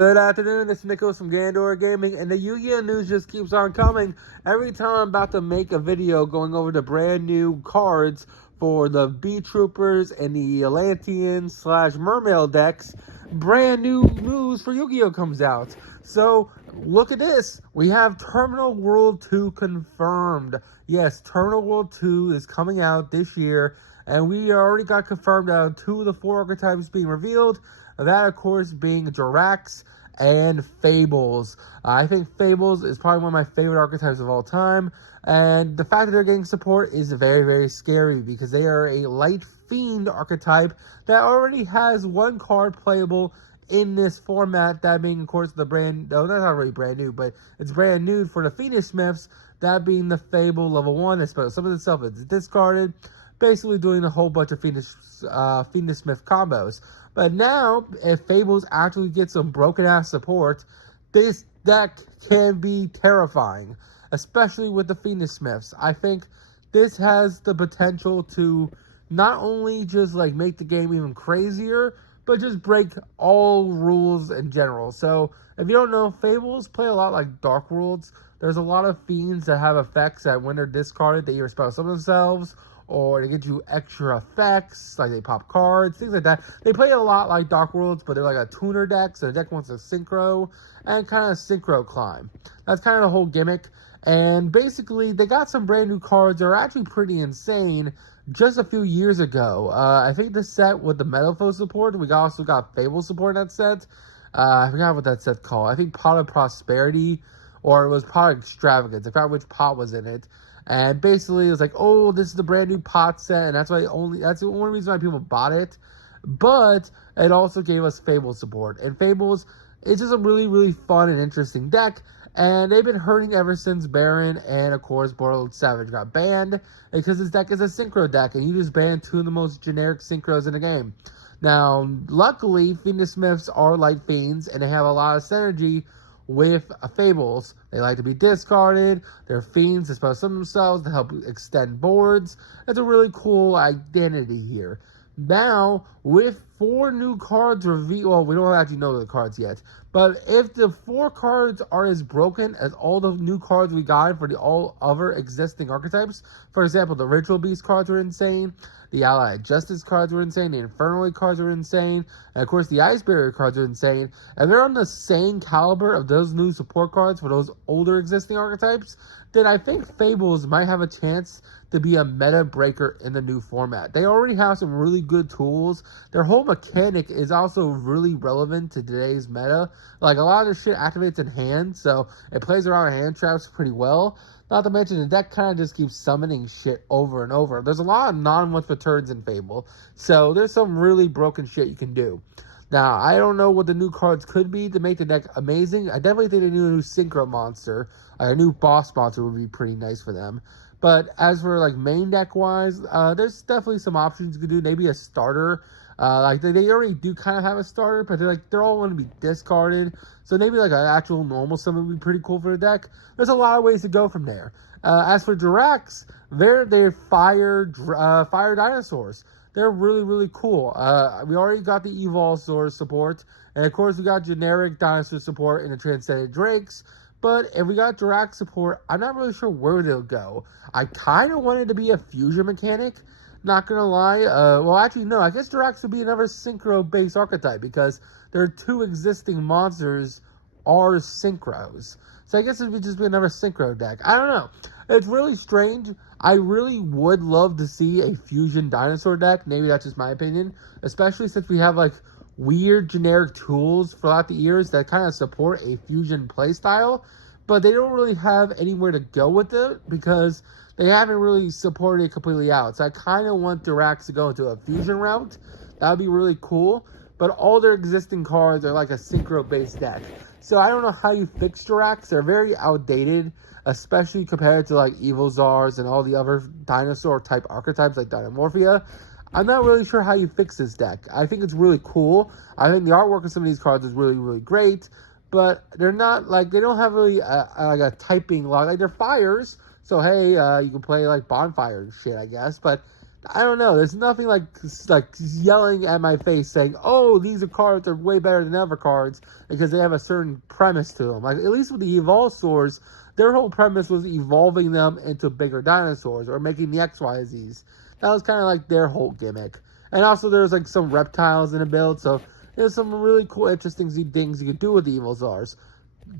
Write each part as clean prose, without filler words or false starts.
Good afternoon, this is Nicholas from Gandor Gaming, and the Yu-Gi-Oh! News just keeps on coming. Every time I'm about to make a video going over the brand new cards for the B-Troopers and the Atlantean / Mermail decks, brand new news for Yu-Gi-Oh! Comes out. So, look at this. We have Terminal World 2 confirmed. Yes, Terminal World 2 is coming out this year, and we already got confirmed out 2 of the 4 archetypes being revealed. That, of course, being Jurrac and Fables. I think Fables is probably one of my favorite archetypes of all time. And the fact that they're getting support is very, very scary because they are a light fiend archetype that already has one card playable in this format. That being, of course, the brand... No, that's not really brand new, but it's brand new for the Phoenix Smiths. That being the Fable level 1. That spells some of itself is discarded. Basically doing a whole bunch of Phoenix Smith combos. But now, if Fables actually get some broken-ass support, this deck can be terrifying, especially with the Phoenix Smiths. I think this has the potential to not only just like make the game even crazier, but just break all rules in general. So, if you don't know, Fables play a lot like Dark Worlds. There's a lot of fiends that have effects that when they're discarded, they either spell some themselves, or they get you extra effects, like they pop cards, things like that. They play a lot like Dark Worlds, but they're like a tuner deck, so the deck wants to synchro and kind of synchro climb. That's kind of the whole gimmick. And basically, they got some brand new cards that are actually pretty insane just a few years ago. I think the set with the Metalfoe support, we also got Fable support in that set. I forgot what that set's called. I think Pot of Prosperity, or it was Pot of Extravagance. I forgot which pot was in it. And basically, it was like, oh, this is the brand new pot set, and that's the only reason why people bought it. But it also gave us Fable support. And Fables is just a really, really fun and interesting deck. And they've been hurting ever since Baron and, of course, Borderlord Savage got banned. Because this deck is a synchro deck, and you just banned 2 of the most generic synchros in the game. Now, luckily, Phoenix Smiths are light fiends, and they have a lot of synergy with Fables. They like to be discarded. They're fiends to spell some themselves to help extend boards. That's a really cool identity here. Now, with 4 new cards revealed, well, we don't actually know the cards yet, but if the 4 cards are as broken as all the new cards we got for the all other existing archetypes, for example, the Ritual Beast cards were insane, the Allied Justice cards were insane, the Infernal cards were insane, and of course the Ice Barrier cards are insane, and they're on the same caliber of those new support cards for those older existing archetypes, then I think Fables might have a chance to be a meta breaker in the new format. They already have some really good tools. Their whole mechanic is also really relevant to today's meta. Like, a lot of this shit activates in hand, so it plays around hand traps pretty well. Not to mention, the deck kind of just keeps summoning shit over and over. There's a lot of non-once returns in Fable, so there's some really broken shit you can do. Now, I don't know what the new cards could be to make the deck amazing. I definitely think they need a new Synchro monster. A new boss monster would be pretty nice for them. But as for like main deck wise, there's definitely some options you could do. Maybe a starter. Like they already do kind of have a starter, but they're all going to be discarded. So maybe like an actual normal summon would be pretty cool for the deck. There's a lot of ways to go from there. As for Jurrac, they're fire dinosaurs. They're really, really cool. We already got the Evolsaur support, and of course we got generic dinosaur support in the Transcendent Drakes. But if we got Jurrac support, I'm not really sure where they'll go. I kind of wanted to be a fusion mechanic, not gonna lie. Well, actually, no. I guess Jurrac would be another synchro-based archetype because their 2 existing monsters are synchros. So I guess it would just be another synchro deck. I don't know. It's really strange. I really would love to see a fusion dinosaur deck. Maybe that's just my opinion. Especially since we have, like, weird generic tools throughout the years that kind of support a fusion playstyle, but they don't really have anywhere to go with it because they haven't really supported it completely out. So I kind of want Jurrac to go into a fusion route. That would be really cool, but all their existing cards are like a synchro-based deck. So I don't know how you fix Jurrac. They're very outdated, especially compared to like Evolzars and all the other dinosaur-type archetypes like Dynamorphia. I'm not really sure how you fix this deck. I think it's really cool. I think the artwork of some of these cards is really, really great. But they're not, like, they don't have really like a typing log. Like, they're fires. So, hey, you can play, like, Bonfire and shit, I guess. But I don't know. There's nothing like yelling at my face saying, "Oh, these cards are way better than other cards," because they have a certain premise to them. Like at least with the Evolsaurs, their whole premise was evolving them into bigger dinosaurs or making the X, Y, Z's. That was kind of like their whole gimmick. And also, there's like some reptiles in the build, so there's some really cool, interesting things you can do with the Evolsaurs.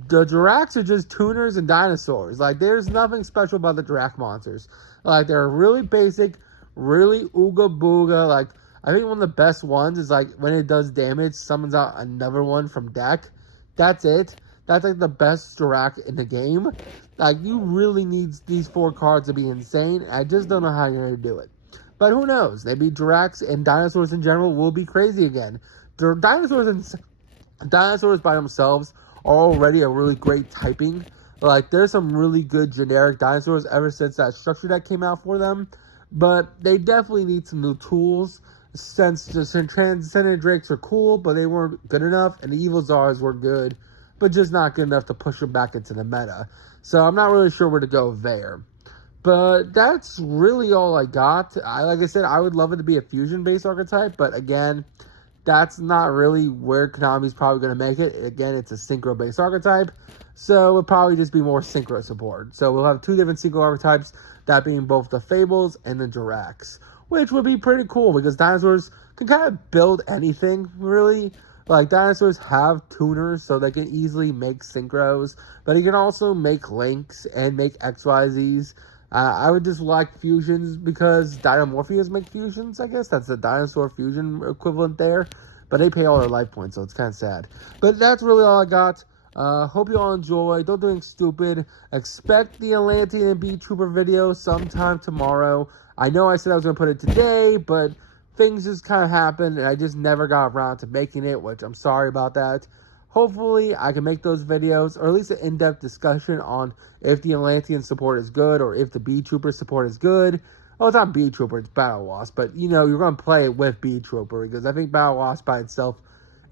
The Jurracs are just tuners and dinosaurs. Like there's nothing special about the Jurrac monsters. Like they're really basic. Really ooga booga. Like I think one of the best ones is like when it does damage, summons out another one from deck. That's it. That's like the best Jurrac in the game. Like you really need these 4 cards to be insane. I just don't know how you're gonna do it. But who knows? Maybe Jurracs and dinosaurs in general will be crazy again. The dinosaurs by themselves are already a really great typing. Like there's some really good generic dinosaurs ever since that structure deck came out for them. But they definitely need some new tools, since the Transcendent Drakes were cool, but they weren't good enough, and the Evil Czars were good, but just not good enough to push them back into the meta. So I'm not really sure where to go there. But that's really all I got. Like I said, I would love it to be a fusion-based archetype, but again, that's not really where Konami's probably going to make it. Again, it's a synchro-based archetype, so it'll probably just be more synchro support. So we'll have 2 different synchro archetypes, that being both the Fables and the Jurracs, which would be pretty cool because dinosaurs can kind of build anything, really. Like, dinosaurs have tuners, so they can easily make synchros, but you can also make links and make XYZs. I would just like fusions because Dinomorpheus make fusions, I guess. That's the dinosaur fusion equivalent there. But they pay all their life points, so it's kind of sad. But that's really all I got. Hope you all enjoy. Don't do anything stupid. Expect the Atlantean and Bee Trooper video sometime tomorrow. I know I said I was going to put it today, but things just kind of happened, and I just never got around to making it, which I'm sorry about that. Hopefully, I can make those videos, or at least an in-depth discussion on if the Atlantean support is good, or if the Bee Trooper support is good. Oh, it's not Bee Trooper, it's Battle Wasp, but, you know, you're going to play it with Bee Trooper, because I think Battle Wasp by itself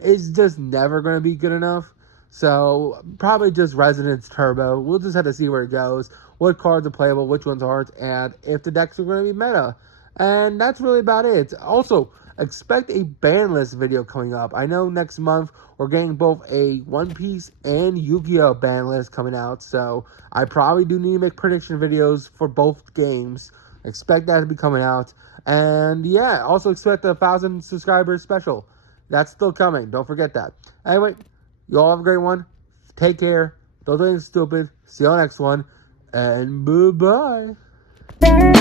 is just never going to be good enough. So, probably just Resonance Turbo. We'll just have to see where it goes, what cards are playable, which ones aren't, and if the decks are going to be meta. And that's really about it. Also, expect a ban list video coming up. I know next month we're getting both a One Piece and Yu-Gi-Oh! Ban list coming out, so I probably do need to make prediction videos for both games. Expect that to be coming out. And yeah, also expect a 1,000 subscribers special. That's still coming. Don't forget that. Anyway, you all have a great one. Take care. Don't do anything stupid. See you on the next one. And bye-bye.